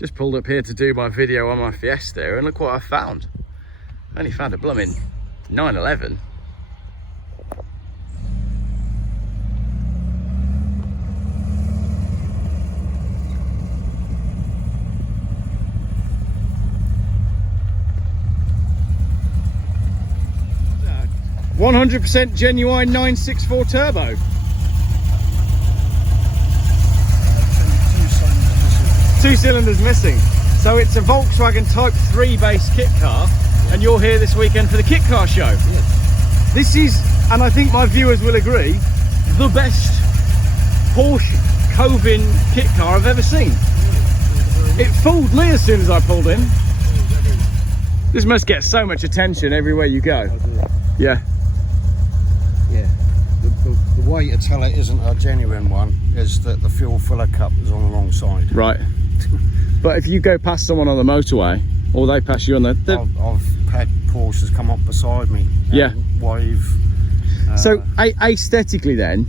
Just pulled up here to do my video on my Fiesta, and look what I found. I only found a blooming 911. Uh, 100% genuine 964 turbo. Two cylinders missing. So it's a Volkswagen Type 3 base kit car, and you're here this weekend for the kit car show. Yes. This is, and I think my viewers will agree, the best Porsche Covin kit car I've ever seen. It fooled me as soon as I pulled in. This must get so much attention everywhere you go. Yeah. Yeah. The way to tell it isn't a genuine one is that the fuel filler cup is on the wrong side. Right. But if you go past someone on the motorway, or they pass you on the... I've had Porsches come up beside me. Yeah. Wave. So aesthetically then,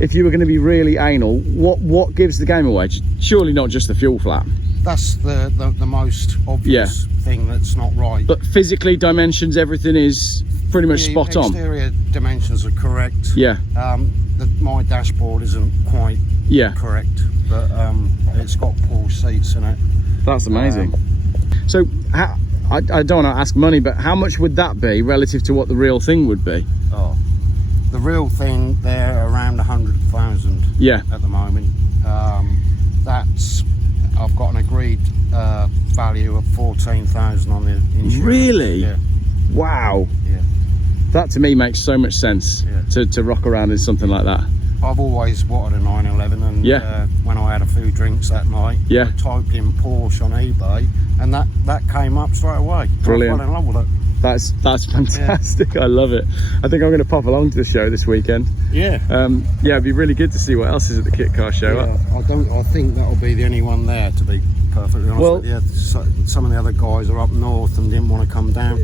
if you were going to be really anal, what gives the game away? Surely not just the fuel flap. That's the most obvious thing that's not right. But physically, dimensions, everything is pretty much spot on. Exterior dimensions are correct. Yeah. My dashboard isn't quite correct, but it's got Porsche seats in it. That's amazing. So I don't want to ask money, but how much would that be relative to what the real thing would be? Oh, the real thing, they're around 100,000 at the moment. I've got an agreed value of 14,000 on the insurance. Really? Yeah. Wow. Yeah. That to me makes so much sense to rock around in something like that. I've always wanted a 911, and when I had a few drinks that night, I typed in Porsche on eBay, and that came up straight away. Brilliant. I fell in love with it. That's fantastic. I love it. I think I'm going to pop along to the show this weekend. Yeah. It'd be really good to see what else is at the kit car show. I think that'll be the only one there, to be perfectly honest with you. Some of the other guys are up north and didn't want to come down.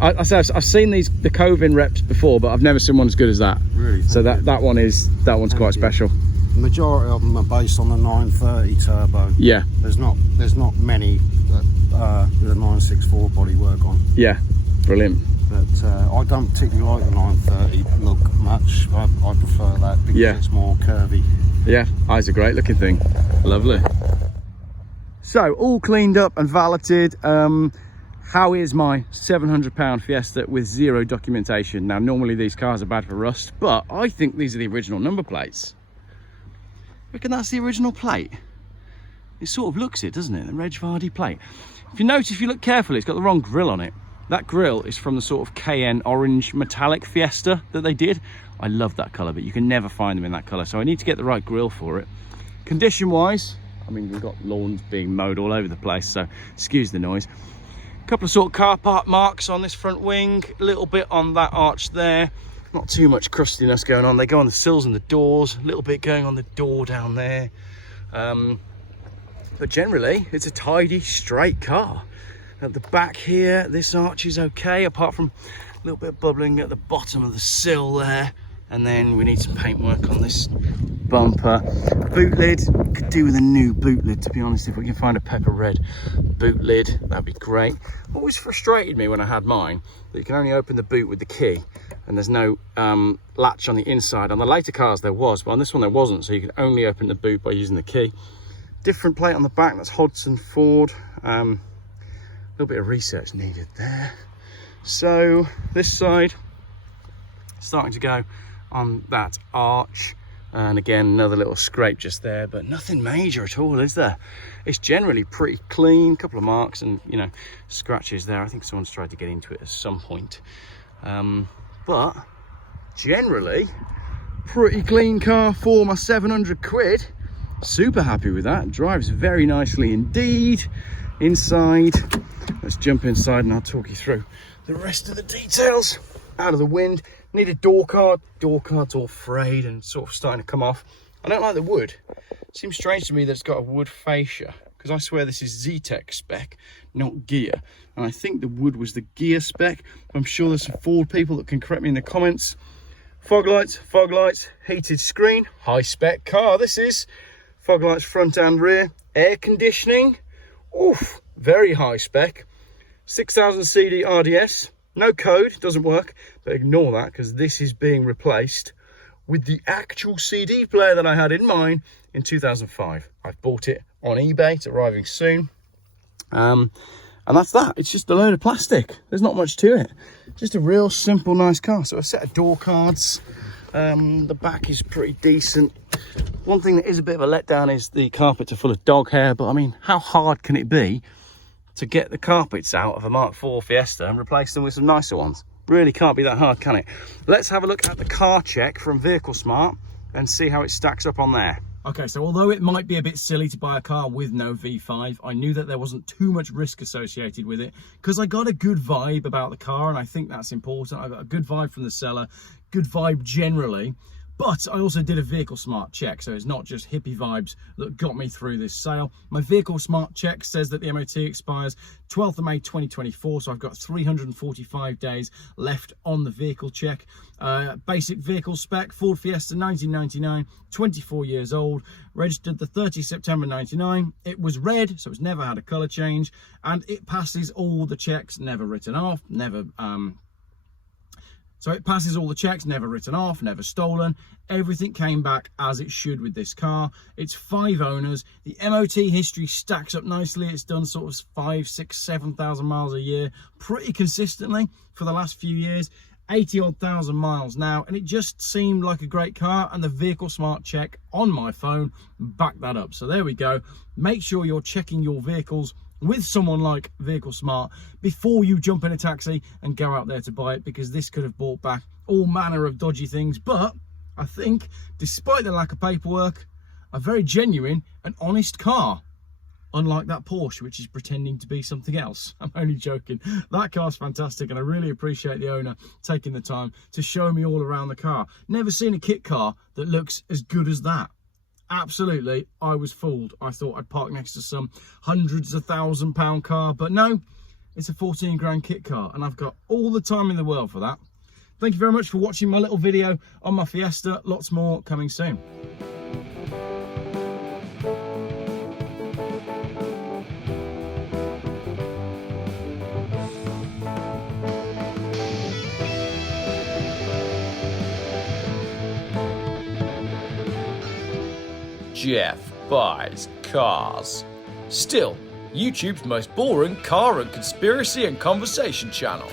I've seen the Covin reps before, but I've never seen one as good as that. Really? So that one's quite special. The majority of them are based on the 930 turbo. Yeah. There's not many that with a 964 bodywork on. Yeah. Brilliant. But I don't particularly like the 930 look much. I prefer that because it's more curvy. Yeah, it's a great looking thing. Lovely. So all cleaned up and valeted. How is my £700 Fiesta with zero documentation? Now normally these cars are bad for rust, but I think these are the original number plates. Reckon that's the original plate? It sort of looks it, doesn't it? The Reg Vardy plate. If you notice, if you look carefully, it's got the wrong grille on it. That grille is from the sort of KN orange metallic Fiesta that they did. I love that colour, but you can never find them in that colour, so I need to get the right grille for it. Condition wise, I mean, we've got lawns being mowed all over the place, so excuse the noise. A couple of sort of car park marks on this front wing, a little bit on that arch there. Not too much crustiness going on. They go on the sills and the doors, a little bit going on the door down there. But generally, it's a tidy, straight car. At the back here, this arch is okay, apart from a little bit of bubbling at the bottom of the sill there. And then we need some paintwork on this bumper. Boot lid, could do with a new boot lid, to be honest. If we can find a pepper red boot lid, that'd be great. Always frustrated me when I had mine that you can only open the boot with the key and there's no latch on the inside. On the later cars there was, but on this one there wasn't, so you can only open the boot by using the key. Different plate on the back, that's Hodgson Ford. A little bit of research needed there. So this side, starting to go on that arch, and again another little scrape just there, but nothing major at all, is there? It's generally pretty clean, couple of marks and scratches there. I think someone's tried to get into it at some point, but generally pretty clean car for my 700 quid. Super happy with that. Drives very nicely indeed. Inside, let's jump inside and I'll talk you through the rest of the details. Out of the wind, need a door card. Door card's all frayed and sort of starting to come off. I don't like the wood. It seems strange to me that it's got a wood fascia, because I swear this is Zetec spec, not gear. And I think the wood was the gear spec. I'm sure there's some Ford people that can correct me in the comments. Fog lights, heated screen, high spec car this is. Fog lights front and rear, air conditioning, Oof, very high spec. 6000 CD RDS, no code, doesn't work, but ignore that because this is being replaced with the actual CD player that I had in mine in 2005. I've bought it on eBay, it's arriving soon. And that's that. It's just a load of plastic. There's not much to it. Just a real simple, nice car. So a set of door cards. The back is pretty decent. One thing that is a bit of a letdown is the carpets are full of dog hair, but I mean, how hard can it be to get the carpets out of a Mark IV Fiesta and replace them with some nicer ones? Really can't be that hard, can it? Let's have a look at the car check from Vehicle Smart and see how it stacks up on there. Okay, so although it might be a bit silly to buy a car with no V5, I knew that there wasn't too much risk associated with it because I got a good vibe about the car, and I think that's important. I got a good vibe from the seller, good vibe generally, but I also did a Vehicle Smart check, so it's not just hippie vibes that got me through this sale. My Vehicle Smart check says that the MOT expires 12th of May 2024, so I've got 345 days left on the vehicle check. Basic vehicle spec, Ford Fiesta 1999, 24 years old, registered the 30th September 99. It was red, so it's never had a colour change, and it passes all the checks, never written off, So it passes all the checks, never written off, never stolen. Everything came back as it should with this car. It's 5 owners. The MOT history stacks up nicely. It's done sort of 5, 6, 7,000 miles a year pretty consistently for the last few years. 80-odd thousand miles now, and it just seemed like a great car, and the Vehicle Smart check on my phone backed that up. So there we go. Make sure you're checking your vehicles with someone like Vehicle Smart before you jump in a taxi and go out there to buy it, because this could have brought back all manner of dodgy things. But I think, despite the lack of paperwork, a very genuine and honest car, unlike that Porsche, which is pretending to be something else. I'm only joking. That car's fantastic, and I really appreciate the owner taking the time to show me all around the car. Never seen a kit car that looks as good as that. Absolutely, I was fooled. I thought I'd park next to some hundreds of £1,000 car, but no, it's a 14 grand kit car, and I've got all the time in the world for that. Thank you very much for watching my little video on my Fiesta. Lots more coming soon. Geoff buys cars. Still, YouTube's most boring car and conspiracy and conversation channel.